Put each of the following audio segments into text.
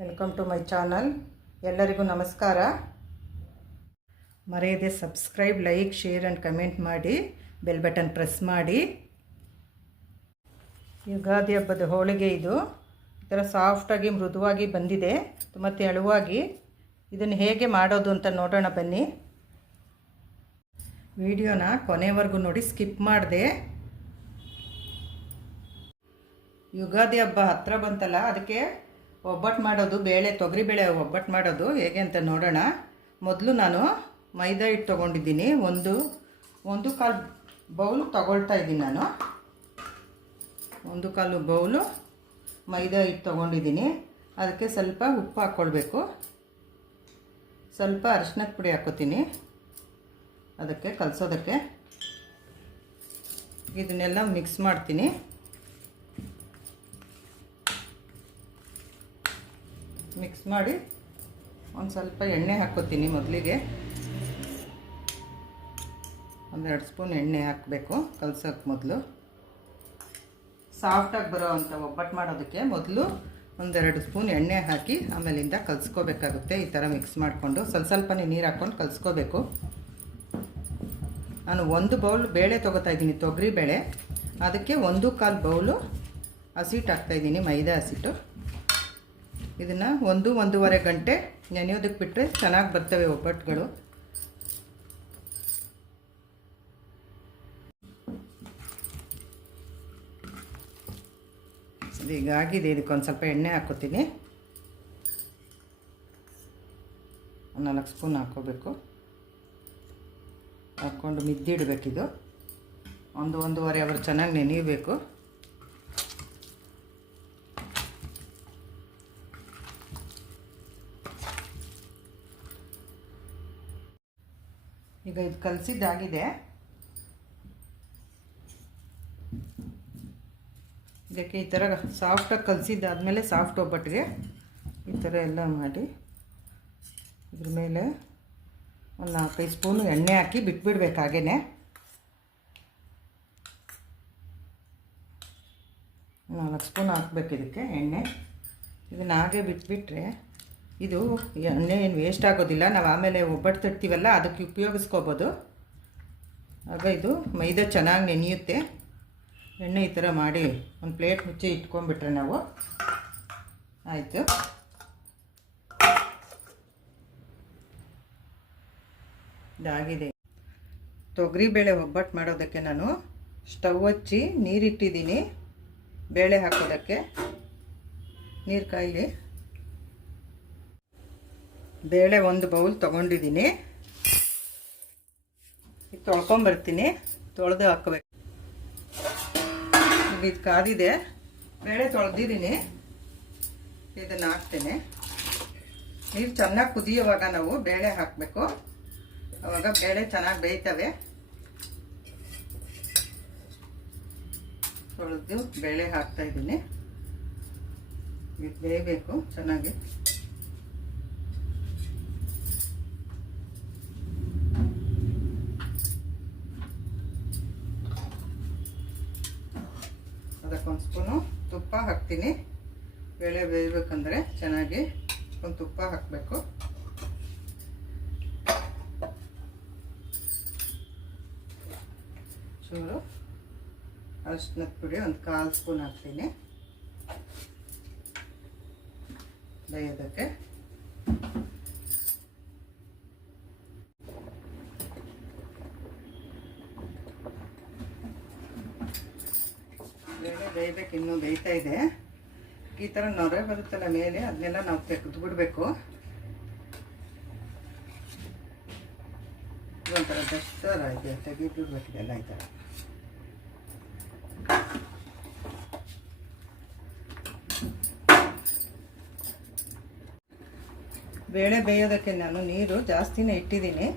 Welcome to my channel. ಎಲ್ಲರಿಗೂ ನಮಸ್ಕಾರ. ಮರೆಯದೆ subscribe, like, share and comment ಮಾಡಿ, ಬೆಲ್ ಬಟನ್ ಪ್ರೆಸ್ ಮಾಡಿ. ಯುಗಾದಿ ಹಬ್ಬದ ಹೋಳಿಗೆ ಇದು. ಈ ಥರ ಸಾಫ್ಟಾಗಿ ಮೃದುವಾಗಿ ಬಂದಿದೆ, ತುಂಬ ತೆಳುವಾಗಿ. ಇದನ್ನು ಹೇಗೆ ಮಾಡೋದು ಅಂತ ನೋಡೋಣ ಬನ್ನಿ. ವಿಡಿಯೋನ ಕೊನೆವರೆಗೂ ನೋಡಿ, ಸ್ಕಿಪ್ ಮಾಡಿದೆ. ಯುಗಾದಿ ಹಬ್ಬ ಹತ್ತಿರ ಬಂತಲ್ಲ, ಅದಕ್ಕೆ ಒಬ್ಬಟ್ಟು ಮಾಡೋದು, ತೊಗರಿಬೇಳೆ ಒಬ್ಬಟ್ಟು ಮಾಡೋದು ಹೇಗೆ ಅಂತ ನೋಡೋಣ. ಮೊದಲು ನಾನು ಮೈದಾ ಹಿಟ್ಟು ತೊಗೊಂಡಿದ್ದೀನಿ. ಒಂದು ಕಾಲು ಬೌಲ್ ತೊಗೊಳ್ತಾ ಇದ್ದೀನಿ. ನಾನು 1/4 ಬೌಲು ಮೈದಾ ಹಿಟ್ಟು ತೊಗೊಂಡಿದ್ದೀನಿ. ಅದಕ್ಕೆ ಸ್ವಲ್ಪ ಉಪ್ಪು ಹಾಕ್ಕೊಳ್ಬೇಕು, ಸ್ವಲ್ಪ ಅರಿಶಿನದ ಪುಡಿ ಹಾಕ್ಕೋತೀನಿ ಅದಕ್ಕೆ ಕಲಸೋದಕ್ಕೆ. ಇದನ್ನೆಲ್ಲ ಮಿಕ್ಸ್ ಮಾಡ್ತೀನಿ. ಮಿಕ್ಸ್ ಮಾಡಿ ಒಂದು ಸ್ವಲ್ಪ ಎಣ್ಣೆ ಹಾಕ್ಕೋತೀನಿ. ಮೊದಲಿಗೆ 1-2 ಸ್ಪೂನ್ ಎಣ್ಣೆ ಹಾಕಬೇಕು ಕಲಸೋಕ್ಕೆ ಮೊದಲು. ಸಾಫ್ಟಾಗಿ ಬರೋ ಅಂಥ ಒಬ್ಬಟ್ಟು ಮಾಡೋದಕ್ಕೆ ಮೊದಲು 1-2 ಸ್ಪೂನ್ ಎಣ್ಣೆ ಹಾಕಿ ಆಮೇಲಿಂದ ಕಲಿಸ್ಕೋಬೇಕಾಗುತ್ತೆ. ಈ ಥರ ಮಿಕ್ಸ್ ಮಾಡಿಕೊಂಡು ಸ್ವಲ್ಪನೇ ನೀರು ಹಾಕ್ಕೊಂಡು ಕಲಿಸ್ಕೋಬೇಕು. ನಾನು 1 ಬೌಲ್ ಬೇಳೆ ತೊಗೋತಾ ಇದ್ದೀನಿ, ತೊಗರಿ ಬೇಳೆ. ಅದಕ್ಕೆ 1/4 ಬೌಲು ಹಸಿಟ್ಟು ಹಾಕ್ತಾಯಿದ್ದೀನಿ, ಮೈದಾ ಹಸಿಟ್ಟು. ಇದನ್ನು 1-1.5 ಗಂಟೆ ನೆನೆಯೋದಕ್ಕೆ ಬಿಟ್ಟರೆ ಚೆನ್ನಾಗಿ ಬರ್ತವೆ ಒಬ್ಬಟ್ಟುಗಳು. ಹೀಗಾಗಿದೆ. ಇದಕ್ಕೊಂದು ಸ್ವಲ್ಪ ಎಣ್ಣೆ ಹಾಕ್ಕೋತೀನಿ. 4 ಸ್ಪೂನ್ ಹಾಕ್ಕೋಬೇಕು. ಹಾಕ್ಕೊಂಡು ಮಿದ್ದಿಡಬೇಕಿದು. 1-1.5 ಅವರ್ ಚೆನ್ನಾಗಿ ನೆನೆಯಬೇಕು. ಈಗ ಇದು ಕಲಸಿದ್ದಾಗಿದೆ. ಇದಕ್ಕೆ ಈ ಥರ ಸಾಫ್ಟಾಗಿ ಕಲಸಿದ್ದಾದಮೇಲೆ ಸಾಫ್ಟ್ ಒಬ್ಬಟ್ಟಿಗೆ ಈ ಥರ ಎಲ್ಲ ಮಾಡಿ ಇದ್ರ ಮೇಲೆ ಒಂದು 4-5 ಸ್ಪೂನು ಎಣ್ಣೆ ಹಾಕಿ ಬಿಟ್ಬಿಡ್ಬೇಕು. ಹಾಗೇ 4 ಸ್ಪೂನ್ ಹಾಕ್ಬೇಕು ಇದಕ್ಕೆ ಎಣ್ಣೆ. ಇದನ್ನು ಹಾಗೆ ಬಿಟ್ಬಿಟ್ರೆ ಇದು ಎಣ್ಣೆ ಏನು ವೇಸ್ಟ್ ಆಗೋದಿಲ್ಲ. ನಾವು ಆಮೇಲೆ ಒಬ್ಬಟ್ಟು ತಟ್ತೀವಲ್ಲ, ಅದಕ್ಕೆ ಉಪಯೋಗಿಸ್ಕೋಬೋದು. ಆಗ ಇದು ಮೈದಾ ಚೆನ್ನಾಗಿ ನೆನೆಯುತ್ತೆ. ಎಣ್ಣೆ ಈ ಥರ ಮಾಡಿ ಒಂದು ಪ್ಲೇಟ್ ಮುಚ್ಚಿ ಇಟ್ಕೊಂಡ್ಬಿಟ್ರೆ ನಾವು ಆಯಿತು. ಇದಾಗಿದೆ. ತೊಗರಿಬೇಳೆ ಒಬ್ಬಟ್ಟು ಮಾಡೋದಕ್ಕೆ ನಾನು ಸ್ಟವ್ ಹಚ್ಚಿ ನೀರಿಟ್ಟಿದ್ದೀನಿ. ಬೇಳೆ ಹಾಕೋದಕ್ಕೆ ನೀರು ಕಾಯಿಲಿ. ಬೇಳೆ 1 ಬೌಲ್ ತೊಗೊಂಡಿದ್ದೀನಿ. ಇದು ತೊಳ್ಕೊಂಬರ್ತೀನಿ, ತೊಳೆದು ಹಾಕಬೇಕು. ಇದು ಕಾದಿದೆ, ಬೇಳೆ ತೊಳೆದಿದ್ದೀನಿ. ಇದನ್ನು ಹಾಕ್ತೇನೆ. ನೀರು ಚೆನ್ನಾಗಿ ಕುದಿಯುವಾಗ ನಾವು ಬೇಳೆ ಹಾಕಬೇಕು. ಆವಾಗ ಬೇಳೆ ಚೆನ್ನಾಗಿ ಬೇಯ್ತವೆ. ತೊಳೆದು ಬೇಳೆ ಹಾಕ್ತಾಯಿದ್ದೀನಿ. ಇದು ಬೇಯಬೇಕು ಚೆನ್ನಾಗಿ. ಅದಕ್ಕೊಂದು ಸ್ಪೂನು ತುಪ್ಪ ಹಾಕ್ತೀನಿ. ಬೇಳೆ ಬೇಯಬೇಕಂದ್ರೆ ಚೆನ್ನಾಗಿ ಒಂದು ತುಪ್ಪ ಹಾಕಬೇಕು. ಚೂರು ಅರಿಶಿನದ ಪುಡಿ 1/4 ಸ್ಪೂನ್ ಹಾಕ್ತೀನಿ ಬೇಯೋದಕ್ಕೆ. ಬೇಳೆ ಬೇಯಬೇಕು, ಇನ್ನೂ ಬೇಯ್ತಾ ಇದೆ. ಈ ಥರ ನೊರೆ ಬರುತ್ತಲ್ಲ ಮೇಲೆ, ಅದನ್ನೆಲ್ಲ ನಾವು ತೆಗೆದುಬಿಡ್ಬೇಕು. ಒಂಥರ ದಷ್ಟರ ಇದೆ, ತೆಗೆದುಬಿಡ್ಬೇಕಿದೆಲ್ಲ ಈ ಥರ. ಬೇಳೆ ಬೇಯೋದಕ್ಕೆ ನಾನು ನೀರು ಜಾಸ್ತಿನೇ ಇಟ್ಟಿದ್ದೀನಿ.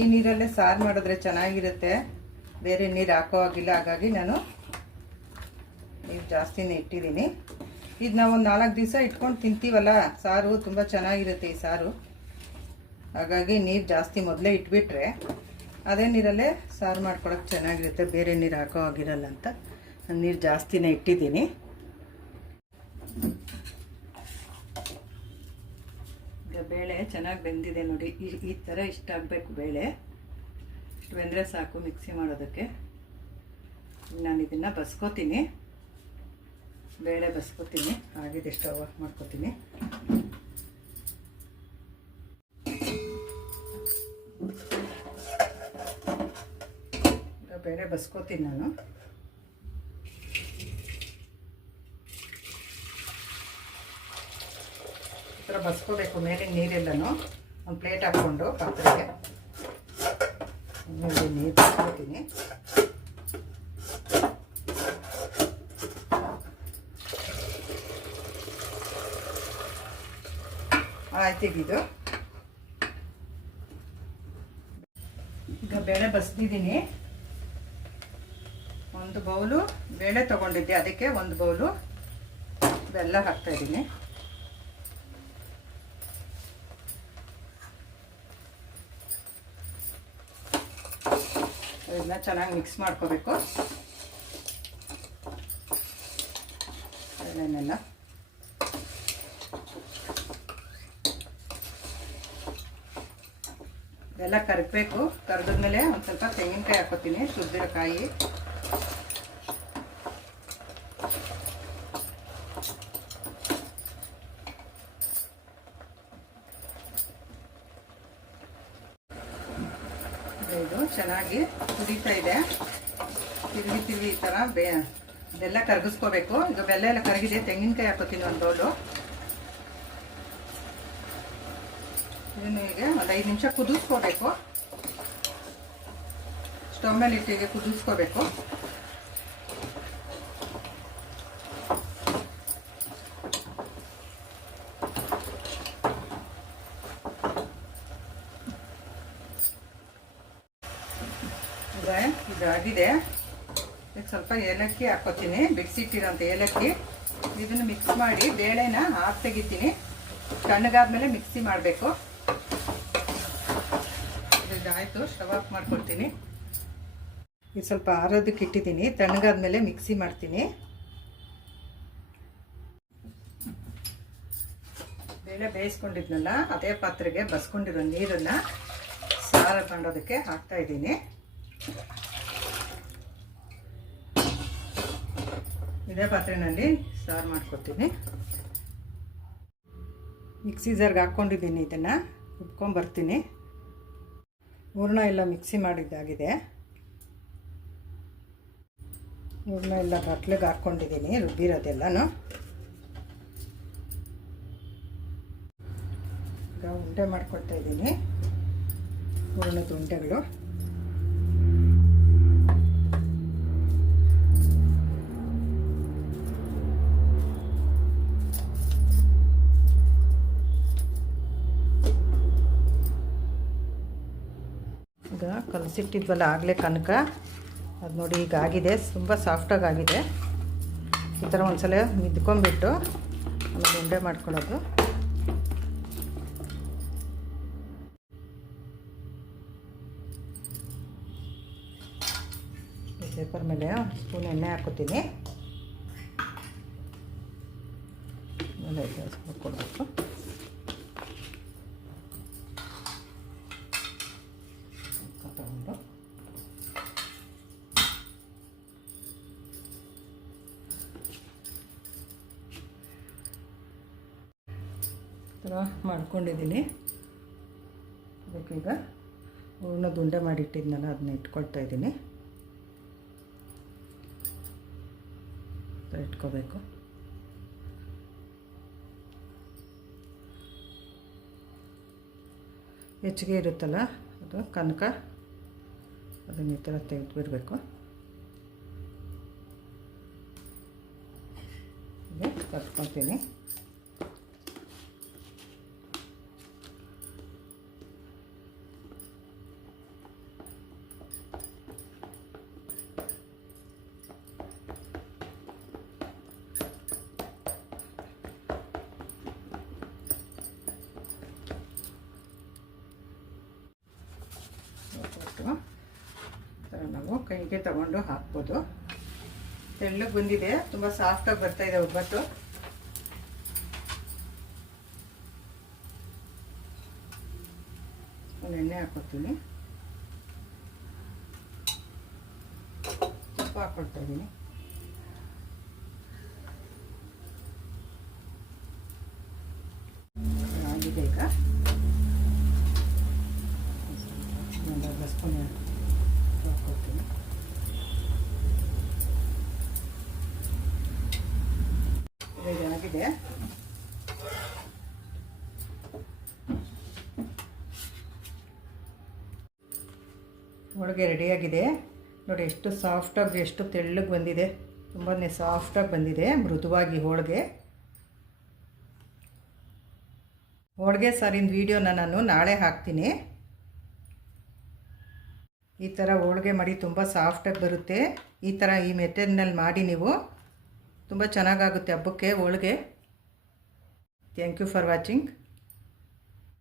ಈ ನೀರಲ್ಲೇ ಸಾರು ಮಾಡಿದ್ರೆ ಚೆನ್ನಾಗಿರುತ್ತೆ, ಬೇರೆ ನೀರು ಹಾಕೋ ಆಗಿಲ್ಲ. ಹಾಗಾಗಿ ನಾನು ನೀರು ಜಾಸ್ತಿನೇ ಇಟ್ಟಿದ್ದೀನಿ. ಇದು ನಾವು ಒಂದು 4 ದಿವಸ ಇಟ್ಕೊಂಡು ತಿಂತೀವಲ್ಲ, ಸಾರು ತುಂಬ ಚೆನ್ನಾಗಿರುತ್ತೆ ಈ ಸಾರು. ಹಾಗಾಗಿ ನೀರು ಜಾಸ್ತಿ ಮೊದಲೇ ಇಟ್ಬಿಟ್ರೆ ಅದೇ ನೀರಲ್ಲೇ ಸಾರು ಮಾಡ್ಕೊಳಕ್ಕೆ ಚೆನ್ನಾಗಿರುತ್ತೆ, ಬೇರೆ ನೀರು ಹಾಕೋ ಆಗಿರಲ್ಲ ಅಂತ ನಾನು ನೀರು ಜಾಸ್ತಿನೇ ಇಟ್ಟಿದ್ದೀನಿ. ಈಗ ಬೇಳೆ ಚೆನ್ನಾಗಿ ಬೆಂದಿದೆ ನೋಡಿ. ಈ ಥರ ಇಷ್ಟ ಆಗಬೇಕು ಬೇಳೆ. ಇಷ್ಟು ಬೆಂದರೆ ಸಾಕು ಮಿಕ್ಸಿ ಮಾಡೋದಕ್ಕೆ. ನಾನು ಇದನ್ನು ಬಸ್ಕೋತೀನಿ, ಬೇಳೆ ಬಸ್ಕೋತೀನಿ. ಆಗಿದೆ, ಸ್ಟವ್ ಆಫ್ ಮಾಡ್ಕೋತೀನಿ. ಈಗ ಬೇಳೆ ಬಸ್ಕೋತೀನಿ ನಾನು. ಈ ಥರ ಬಸ್ಕೋಬೇಕು, ಮೇಲಿನ ನೀರೆಲ್ಲನೂ ಒಂದು ಪ್ಲೇಟ್ ಹಾಕ್ಕೊಂಡು ಪಾತ್ರೆಗೆ ನೀರು ಬಸ್ಕೋತೀನಿ. ಆಯ್ತಿದ್ದು. ಈಗ ಬೇಳೆ ಬಸ್ತಿದ್ದೀನಿ. ಒಂದು ಬೌಲು ಬೇಳೆ ತೊಗೊಂಡಿದ್ದೆ, ಅದಕ್ಕೆ ಒಂದು ಬೌಲು ಬೆಲ್ಲ ಹಾಕ್ತಾಯಿದ್ದೀನಿ. ಇದನ್ನ ಚೆನ್ನಾಗಿ ಮಿಕ್ಸ್ ಮಾಡ್ಕೋಬೇಕು ಬೇಳೆನೆಲ್ಲ. ಇದೆಲ್ಲ ಕರಗಬೇಕು. ಕರೆದ್ಮೇಲೆ ಒಂದು ಸ್ವಲ್ಪ ತೆಂಗಿನಕಾಯಿ ಹಾಕೋತೀನಿ, ಸುರಿದಿರೋ ಕಾಯಿ. ಇದು ಚೆನ್ನಾಗಿ ಕುದೀತಾ ಇದೆ. ತಿರುಗಿ ಈ ಥರ ಇದೆಲ್ಲ ಕರಗಿಸ್ಕೋಬೇಕು. ಈಗ ಬೆಲ್ಲ ಎಲ್ಲ ಕರಗಿದೆ, ತೆಂಗಿನಕಾಯಿ ಹಾಕೋತೀನಿ ಒಂದು ಬೌಲು. ಇದನ್ನು ಈಗ ಒಂದು 5 ನಿಮಿಷ ಕುದಿಸ್ಕೋಬೇಕು. ಸ್ಟವ್ ಮೇಲೆ ಇಟ್ಟಿಗೆ ಕುದಿಸ್ಕೋಬೇಕು. ಇದಾಗಿದೆ. ಈಗ ಸ್ವಲ್ಪ ಏಲಕ್ಕಿ ಹಾಕೋತೀನಿ, ಬಿಡಿಸಿಟ್ಟಿರೋಂಥ ಏಲಕ್ಕಿ. ಇದನ್ನು ಮಿಕ್ಸ್ ಮಾಡಿ ಬೇಳೆನ ಹಾಕಿ ತೆಗಿತೀನಿ. ತಣ್ಣಗಾದ್ಮೇಲೆ ಮಿಕ್ಸಿ ಮಾಡಬೇಕು. ಇದಾಯಿತು, ಸ್ಟವ್ ಆಫ್ ಮಾಡ್ಕೊಳ್ತೀನಿ. ಇದು ಸ್ವಲ್ಪ ಆರೋದಕ್ಕೆ ಇಟ್ಟಿದ್ದೀನಿ, ತಣ್ಣಗಾದ್ಮೇಲೆ ಮಿಕ್ಸಿ ಮಾಡ್ತೀನಿ. ಬೇಳೆ ಬೇಯಿಸ್ಕೊಂಡಿದ್ನಲ್ಲ ಅದೇ ಪಾತ್ರೆಗೆ ಬಸ್ಕೊಂಡಿರೋ ನೀರನ್ನು ಸಾರು ಮಾಡೋದಕ್ಕೆ ಹಾಕ್ತಾ ಇದ್ದೀನಿ. ಇದೇ ಪಾತ್ರೆಯಲ್ಲಿ ಸಾರು ಮಾಡ್ಕೊತೀನಿ. ಮಿಕ್ಸಿ ಜಾರ್ಗೆ ಹಾಕ್ಕೊಂಡಿದ್ದೀನಿ. ಇದನ್ನು ರುಬ್ಕೊಂಬರ್ತೀನಿ. ಹೂರ್ಣ ಎಲ್ಲ ಮಿಕ್ಸಿ ಮಾಡಿದ್ದಾಗಿದೆ. ಹೂರ್ಣ ಎಲ್ಲ ಬಟ್ಲಿಗೆ ಹಾಕ್ಕೊಂಡಿದ್ದೀನಿ, ರುಬ್ಬಿರೋದೆಲ್ಲನೂ. ಈಗ ಉಂಡೆ ಮಾಡ್ಕೊಳ್ತಾ ಇದ್ದೀನಿ, ಹೂರ್ಣದ ಉಂಡೆಗಳು. ಈಗ ಕಲಸಿಟ್ಟಿದ್ವಲ್ಲ ಆಗಲೇ ಕನಕ, ಅದು ನೋಡಿ ಈಗ ಆಗಿದೆ, ತುಂಬ ಸಾಫ್ಟಾಗಿ ಆಗಿದೆ. ಈ ಥರ ಒಂದ್ಸಲ ಮಿದ್ಕೊಂಡ್ಬಿಟ್ಟು ಆಮೇಲೆ ಉಂಡೆ ಮಾಡ್ಕೊಳ್ಳೋದು. ಪೇಪರ್ ಮೇಲೆ ಸ್ಪೂನ್ ಎಣ್ಣೆ ಹಾಕೋತೀನಿ. ಆಮೇಲೆ ಕೊಡಬೇಕು. ಮಾಡ್ಕೊಂಡಿದ್ದೀನಿ. ಅದಕ್ಕೀಗ ಹೂರ್ಣದ ಉಂಡೆ ಮಾಡಿಟ್ಟಿದ್ನಲ್ಲ ಅದನ್ನ ಇಟ್ಕೊಳ್ತಾ ಇದ್ದೀನಿ. ಇಟ್ಕೋಬೇಕು. ಹೆಚ್ಚಿಗೆ ಇರುತ್ತಲ್ಲ ಅದು ಕನಕ, ಅದನ್ನು ಈ ಥರ ತೆಗೆದುಬಿಡಬೇಕು. ಕಟ್ಕೊತೀನಿ. ನಾವು ಕೈಗೆ ತಗೊಂಡು ಹಾಕ್ಬೋದು. ತೆಳ್ಳಗೆ ಬಂದಿದೆ, ತುಂಬ ಸಾಫ್ಟಾಗಿ ಬರ್ತಾಯಿದೆ ಒಬ್ಬಟ್ಟು. ಸ್ಪೂನ್ ಎಣ್ಣೆ ಹಾಕ್ಕೊತೀನಿ, ತುಪ್ಪ ಹಾಕ್ಕೊಳ್ತಾ ಇದ್ದೀನಿ. ಆಗಿದೆ ಈಗ. ಒಂದು ಅರ್ಧ ಸ್ಪೂನ್ ಹಾಕ್ಕೊತೀನಿ. ಇದಾಗಿದೆ. ಹೋಳಿಗೆ ರೆಡಿಯಾಗಿದೆ ನೋಡಿ. ಎಷ್ಟು ಸಾಫ್ಟಾಗಿ, ಎಷ್ಟು ತೆಳ್ಳಗೆ ಬಂದಿದೆ, ತುಂಬಾ ಸಾಫ್ಟಾಗಿ ಬಂದಿದೆ, ಮೃದುವಾಗಿ ಹೋಳಿಗೆ. ಹೋಳಿಗೆ ಸಾರಿನ ವೀಡಿಯೋನ ನಾನು ನಾಳೆ ಹಾಕ್ತೀನಿ. ಈ ಥರ ಹೋಳಿಗೆ ಮಾಡಿ ತುಂಬ ಸಾಫ್ಟಾಗಿ ಬರುತ್ತೆ. ಈ ಥರ ಈ ಮೆಥಡ್ನಲ್ಲಿ ಮಾಡಿ ನೀವು, ತುಂಬ ಚೆನ್ನಾಗಾಗುತ್ತೆ ಹಬ್ಬಕ್ಕೆ ಹೋಳಿಗೆ. Thank you for watching.